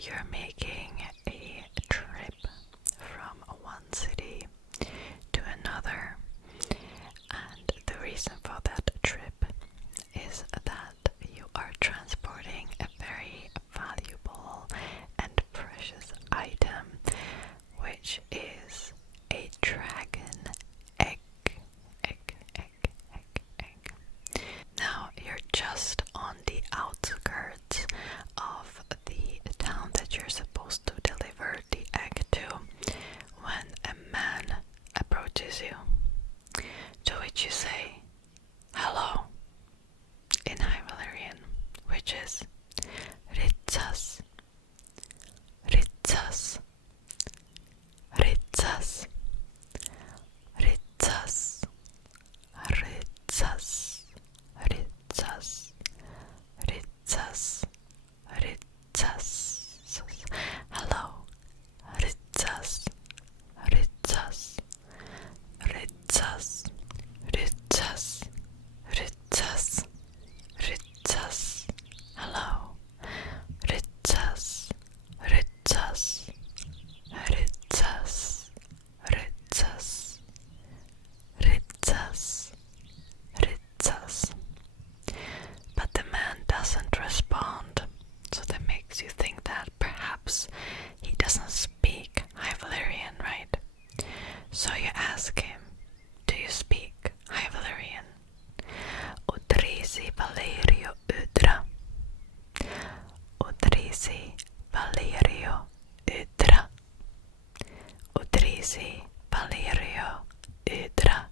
you're making a trip from one city to another, and the reason for that trip is that you are transporting a very valuable and precious item, which is a dragon egg. Now you're just on the outskirts of the town that you're supposed to deliver the egg to when a man approaches you, to which you say hello in High Valyrian, which is Ritsas, Ritsas, Ritsas, Ritsas, Ritsas, Ritsas, Ritsas, Ritsas. Hello, Ritsas, Ritsas, Ritsas, Ritsas, Ritsas, Ritsas. Hello, Ritsas, Ritsas, Ritsas, Ritsas, Ritsas, Ritsas. But the man doesn't respond, so that makes you think that perhaps he doesn't speak High Valyrian, right? So you ask him, do you speak High Valyrian? Utrisi Valerio Udra. Utrisi Valerio Udra. Utrisi Valerio Udra.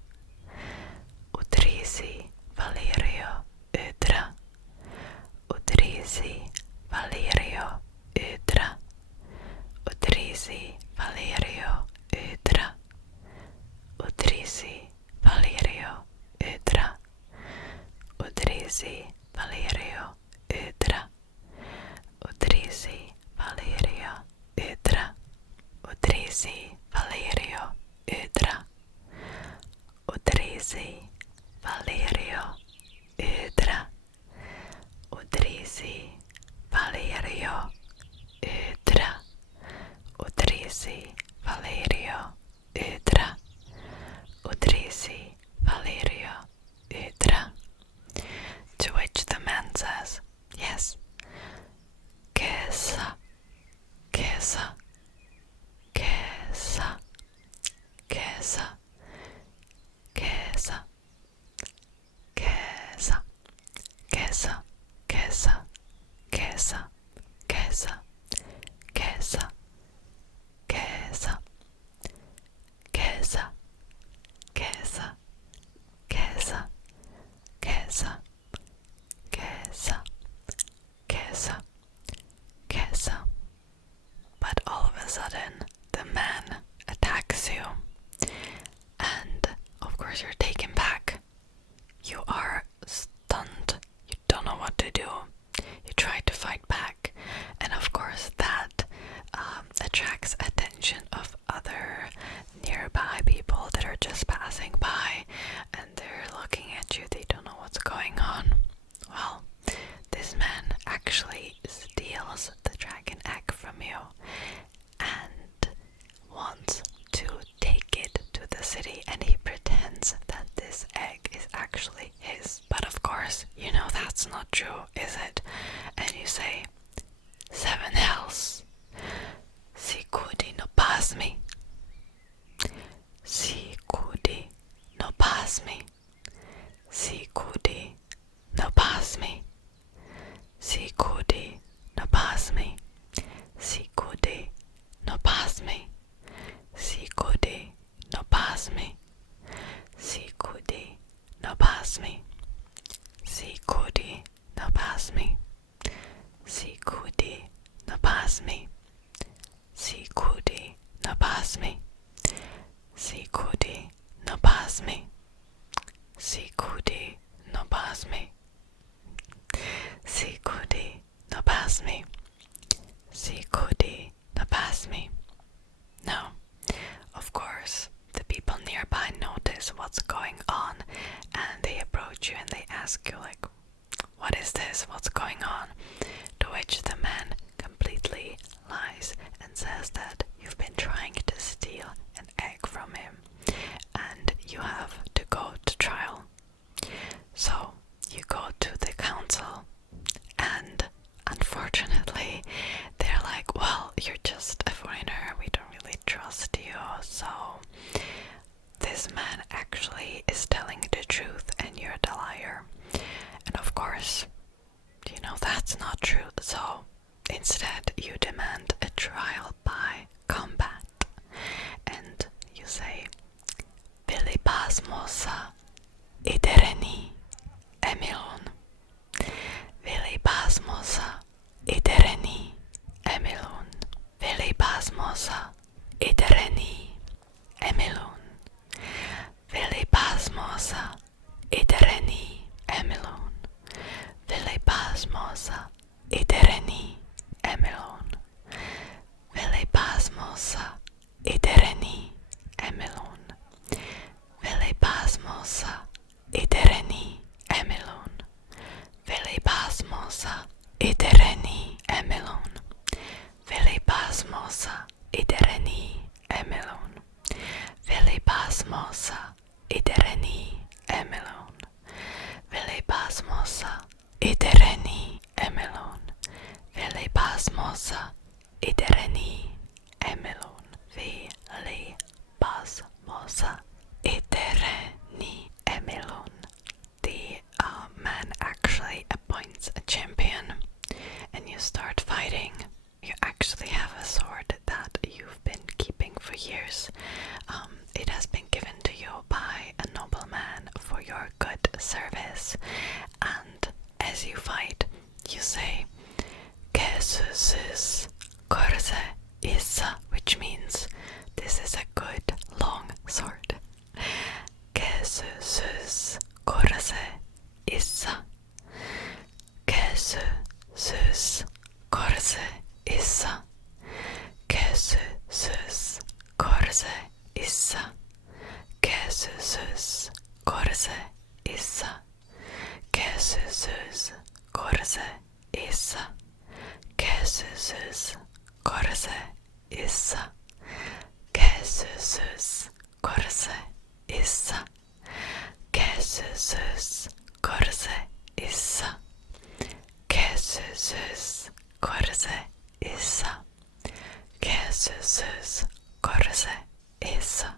Utrisi Valerio Udra. Utrisi Valerio Udra. Utrisi Valerio Udra. Utrisi Valerio Udra. Utrisi Valerio Udra. Utrisi Valerio Udra. Utrisi Valerio Udra. Utrisi Valerio Udra. Utrisi Valerio Udra. Utrisi Valerio Udra. Utrisi Valerio Udra. To which the man says, yes. Kesa, Kesa, Kesa, Kesa, Kesa, Kesa, Kesa, Kesa, Kesa, Kesa, Kesa, Kesa, Kesa, Kesa, Kesa, Kesa, Kesa, Kesa, Kesa. But all of a sudden, the man attacks you, and of course you're taken back. You are stunned. You don't know what to do. You try to fight back, and of course that attracts attention of other nearby people that are just passing by, and they're looking at you. They don't know what's going on. Well, this man actually steals the dragon egg from you and wants to take it to the city, and he pretends that this egg is actually his. But of course, you know that's not true, is it? And you say, 7 hells. Si kudi no pass me. Si kudi no pass me. Si kudi no pass me. Si kudi no pass me. Si kudi no pass me. Si kudi no pass me. Si kudi no pass me. Si kudi no pass me. Si kudi no pass me. Si kudi no pass me. Si kudi no pass me. Si kudi no pass me. Si kudi no pass me. Si kudi no pass me. Now, of course, the people nearby notice what's going on, and they approach you and they ask you, like, what is this? What's going on? To which the man completely Vilipasmosa itereni emilun. Vilipasmosa itereni emilun. Vilipasmosa itereni emilun. Vilipasmosa itereni emilun. Vilipasmosa itereni emilun. Vilipasmosa itereni emilun. Vilipasmosa itereni emilun. Vilipasmosa itereni emilun. Vilipasmosa itereni emilun. Vilipasmosa itereni emilun. Vilipasmosa itereni emilun. The man actually appoints a champion and you start fighting. You actually have a sword that you've been keeping for years. It has been given to you by a nobleman for your good service, and as you fight, you say, "Kesusus korse issa," which means this is a good long sword. Kesusus korse issa. Kesusus korse issa. Kesusus korse issa. Kesusus korse issa. Kesusus korse issa. Kesusus korse issa. Kesusus korse issa. Kesusus korse issa. Kesusus korse issa. Kesusus korse issa.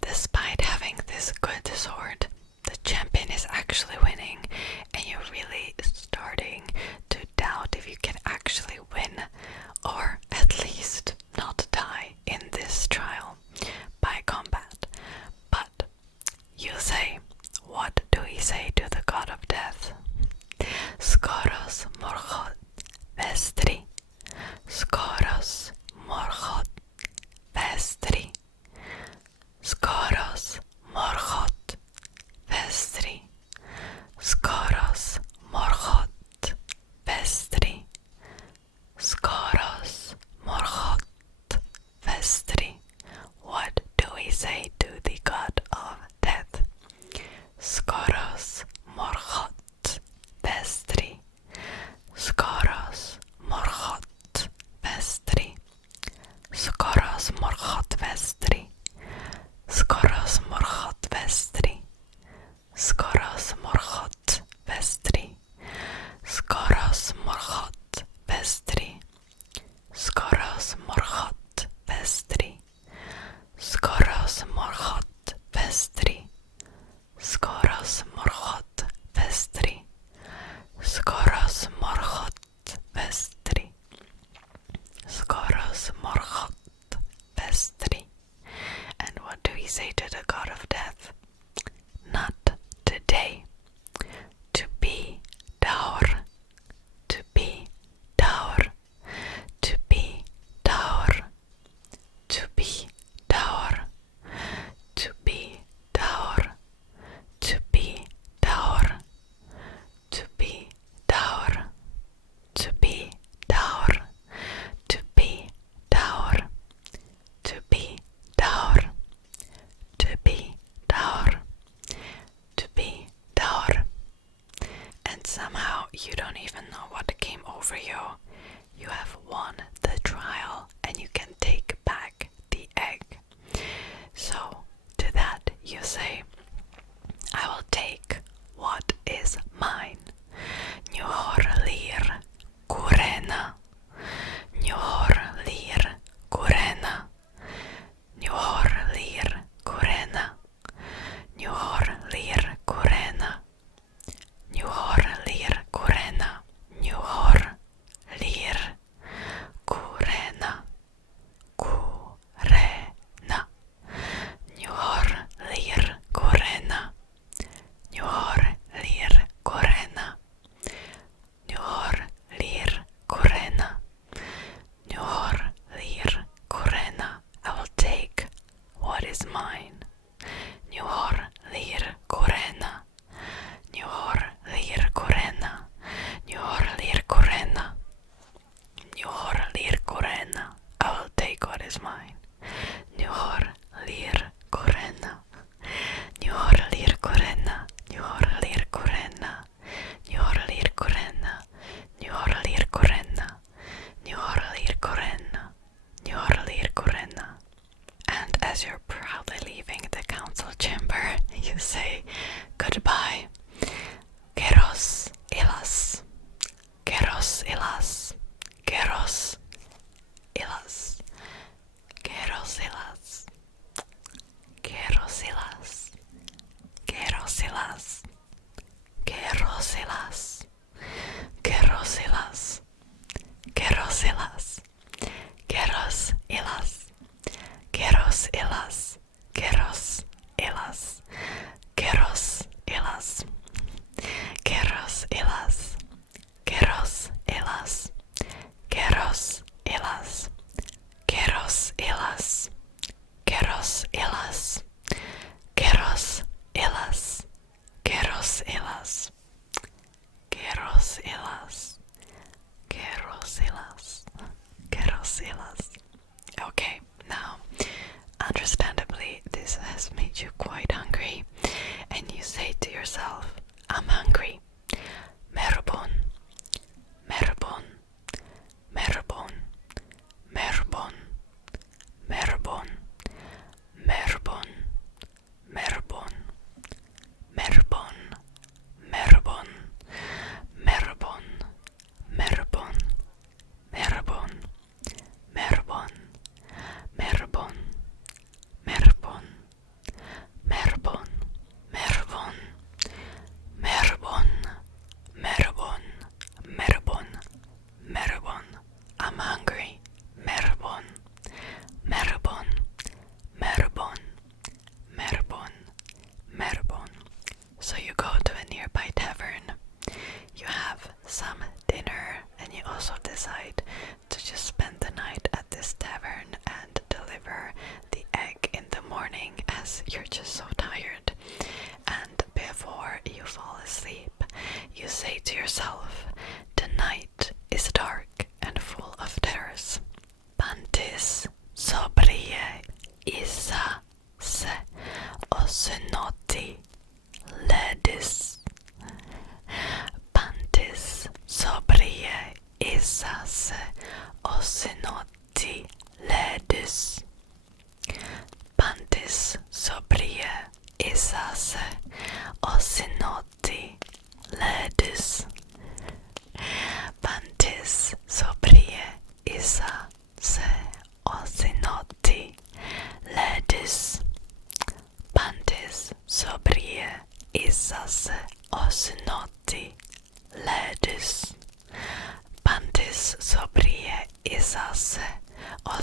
Despite having this good sword, the champion is actually winning, and you're really starting to doubt if you can actually win, or at least not die in this trial by combat. But you say, what do we say to the god of death? Skoros morchot vestri. Skoros morchot vestri. Skoros morchot vestri. Skoros morchot vestri. Skoros morchot vestri. What do we say to the god of death? Skoros morchot vestri. Skoros morchot vestri. Skoros morchot vestri. Skoros morchot vestri. Skoros morchot vestri. Skoros morchot vestri. Skoros morchot vestri. Skoros morchot vestri. Skoros morchot vestri. Skoros morchot vestri. Skoros morchot vestri. And what do we say to the god of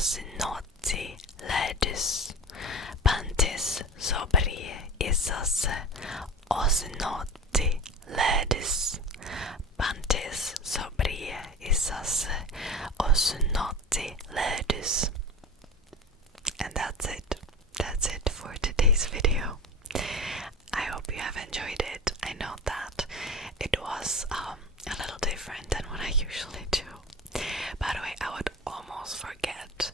osnoti ledus, pantis sobrie isas, osnoti ledus, pantis sobrie isas, osnoti ledus. And that's it. That's it for today's video. I hope you have enjoyed it. I know that it was a little different than what I usually do. By the way, I would almost forget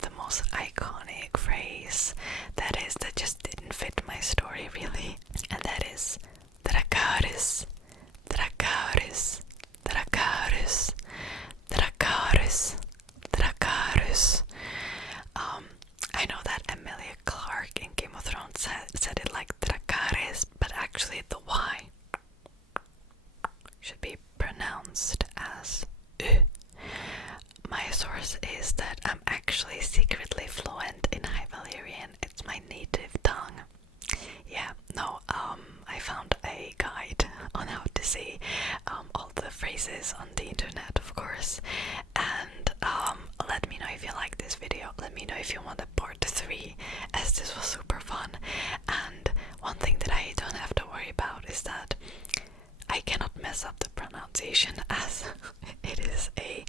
the most iconic phrase that just didn't fit my story really, and that is Dracarys, Dracarys, Dracarys, Dracarys, Dracarys. I know that Emilia Clarke in Game of Thrones said it like Dracarys, but actually the Y should be pronounced as U. My source is that I'm actually secretly fluent in High Valyrian. It's my native tongue. Yeah, no, I found a guide on how to say all the phrases on the internet, of course. And let me know if you like this video. Let me know if you want a part 3, as this was super fun. And one thing that I don't have to worry about is that I cannot mess up the pronunciation, as it is a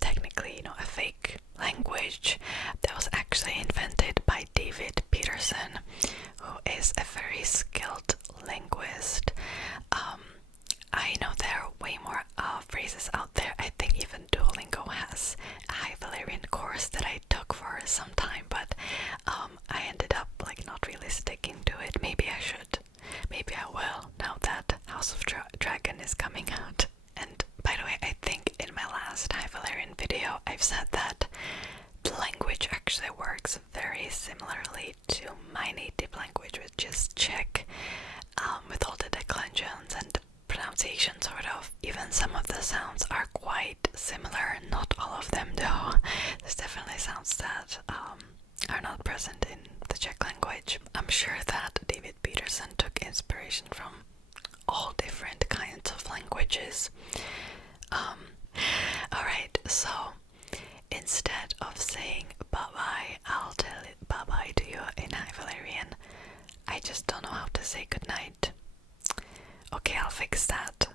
technically, a fake language that was actually invented by David Peterson, who is a very skilled linguist. I know there are way more phrases out there. I think even Duolingo has a High Valyrian course that I took for some time, but I ended up not really sticking to it. Maybe I should. Maybe I will, now that House of Dragon is coming out. And by the way, I think in my last High Valyrian video I've said that the language actually works very similarly to my native language, which is Czech, with all the declensions and the pronunciation sort of. Even some of the sounds are quite similar, not all of them though. There's definitely sounds that are not present in the Czech language. I'm sure that David Peterson took inspiration from all different kinds of languages. Alright, so instead of saying bye-bye, I'll tell it bye-bye to you in High Valyrian. I just don't know how to say goodnight. Okay, I'll fix that.